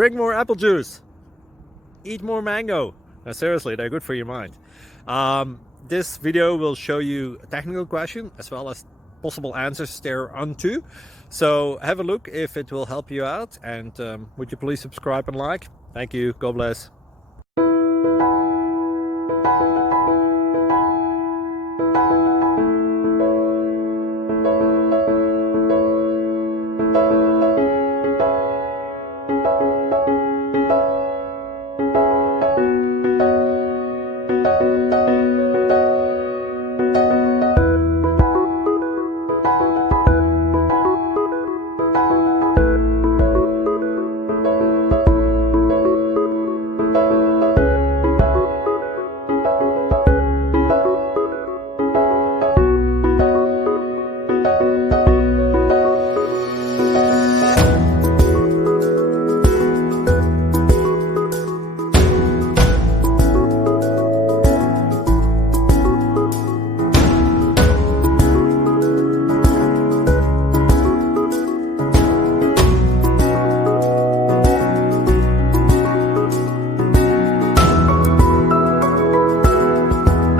Drink more apple juice. Eat more mango. No, seriously, they're good for your mind. This video will show you a technical question as well as possible answers thereunto. So have a look if it will help you out, and would you please subscribe and like? Thank you. God bless.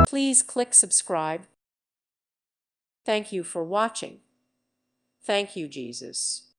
Please click subscribe. Thank you for watching. Thank you, Jesus.